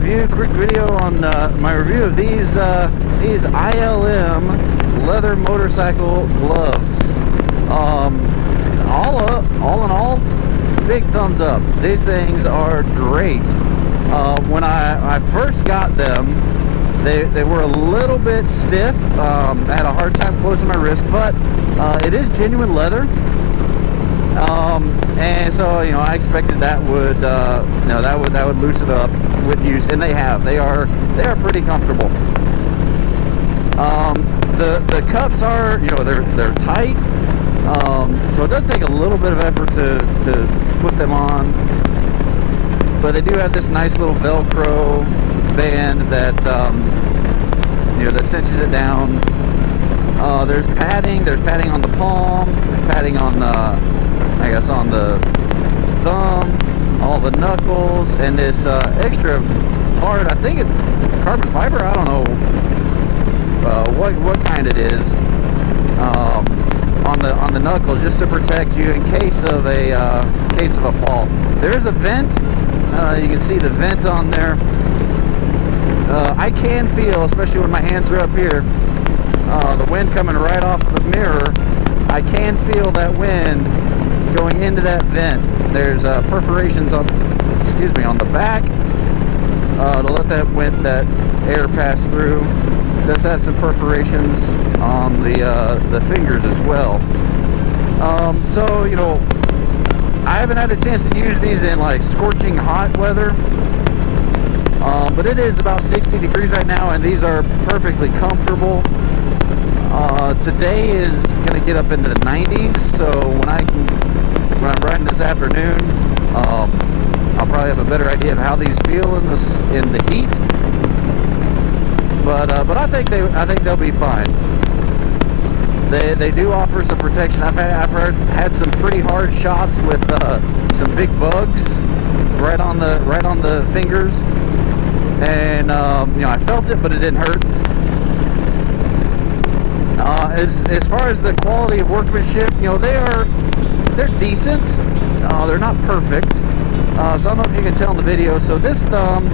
quick video on my review of these ILM leather motorcycle gloves. All in all, big thumbs up. These things are great. When I first got them, they were a little bit stiff. I had a hard time closing my wrist, but it is genuine leather. And so, I expected that would, that would loosen up with use, and they have. They are pretty comfortable. The cuffs are, they're tight. So it does take a little bit of effort to put them on, but they do have this nice little Velcro band that, that cinches it down. There's padding on the palm, there's padding on the, on the thumb, all the knuckles, and this extra part, I think it's carbon fiber, I don't know what kind it is, on the knuckles, just to protect you in case of a fall. There's a vent, you can see the vent on there. I can feel, especially when my hands are up here, the wind coming right off the mirror. I can feel that wind going into that vent. There's perforations on the back to let that air pass through. Does have some perforations on the fingers as well. So I haven't had a chance to use these in like scorching hot weather, but it is about 60 degrees right now, and these are perfectly comfortable. Today is gonna get up into the 90s, so when I'm riding this afternoon, I'll probably have a better idea of how these feel in the heat. But I think they'll be fine. They do offer some protection. I've had some pretty hard shots with some big bugs right on the fingers, and I felt it, but it didn't hurt. As far as the quality of workmanship, they're decent. They're not perfect. So I don't know if you can tell in the video. So this thumb,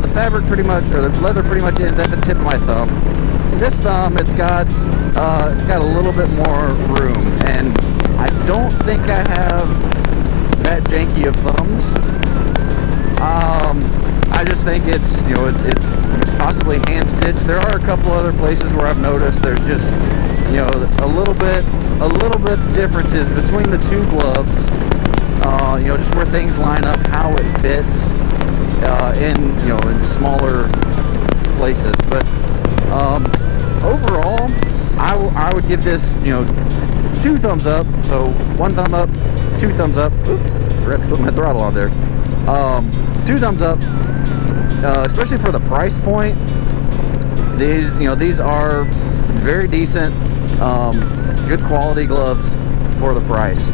the fabric pretty much, or the leather pretty much ends at the tip of my thumb. This thumb, it's got a little bit more room, and I don't think I have that janky of thumbs. I just think it's possibly hand stitched. There are a couple other places where I've noticed there's just a little bit differences between the two gloves. Just where things line up, how it fits in smaller places. But overall, I would give this 2 thumbs up. So 1 thumb up, 2 thumbs up. Oop, forgot to put my throttle on there. 2 thumbs up, especially for the price point. These are very decent, good quality gloves for the price.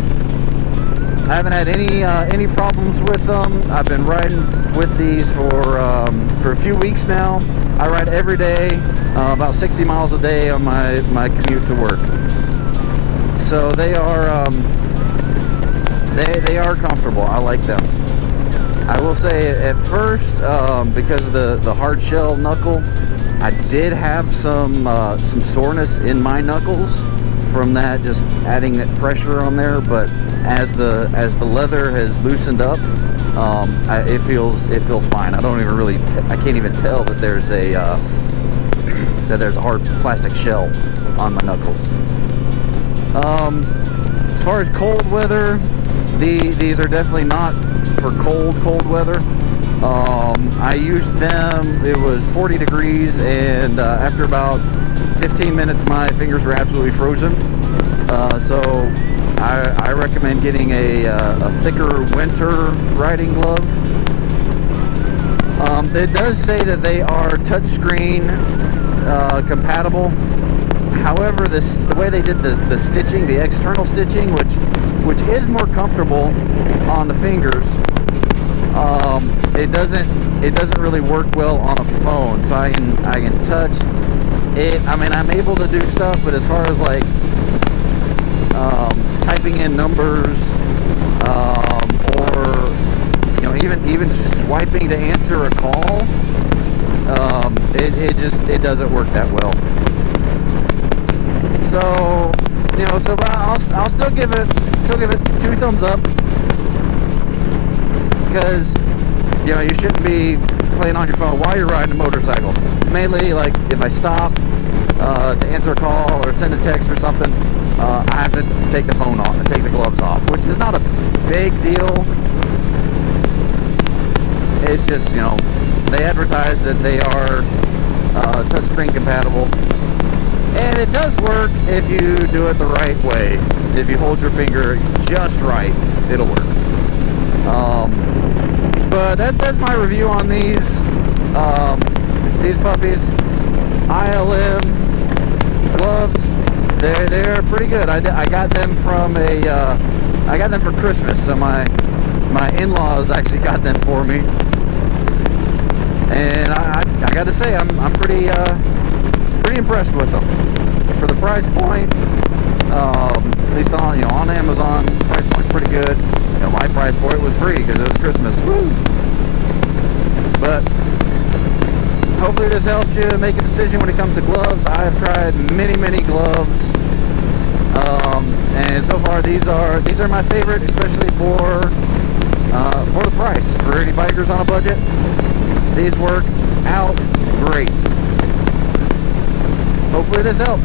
I haven't had any problems with them. I've been riding with these for a few weeks now. I ride every day, about 60 miles a day on my commute to work. So they are comfortable. I like them. I will say at first, because of the hard shell knuckle, I did have some soreness in my knuckles from that, just adding that pressure on there. But as the leather has loosened up, it feels fine. I don't even really I can't even tell that there's a hard plastic shell on my knuckles. As far as cold weather, these are definitely not for cold weather. I used them, it was 40 degrees, and after about 15 minutes my fingers were absolutely frozen. So I recommend getting a thicker winter riding glove. It does say that they are touchscreen compatible. However, the way they did the stitching, the external stitching, which is more comfortable on the fingers, it doesn't really work well on a phone. So I can touch it. I mean, I'm able to do stuff, but as far as like typing in numbers or even swiping to answer a call, it doesn't work that well. So, but I'll still give it 2 thumbs up, because you shouldn't be playing on your phone while you're riding a motorcycle. It's mainly like if I stop to answer a call or send a text or something, I have to take the phone off and take the gloves off, which is not a big deal. It's just, they advertise that they are touchscreen compatible, and it does work if you do it the right way. If you hold your finger just right, it'll work. But that's my review on these puppies. ILM gloves. They're pretty good. I got them from I got them for Christmas. So my in-laws actually got them for me, and I got to say I'm pretty impressed with them for the price point. At least on Amazon, price point's pretty good. My price point was free because it was Christmas. Woo! But hopefully this helps you make a decision when it comes to gloves. I have tried many gloves, and so far these are my favorite, especially for the price. For any bikers on a budget, these work out great. Hopefully this helped.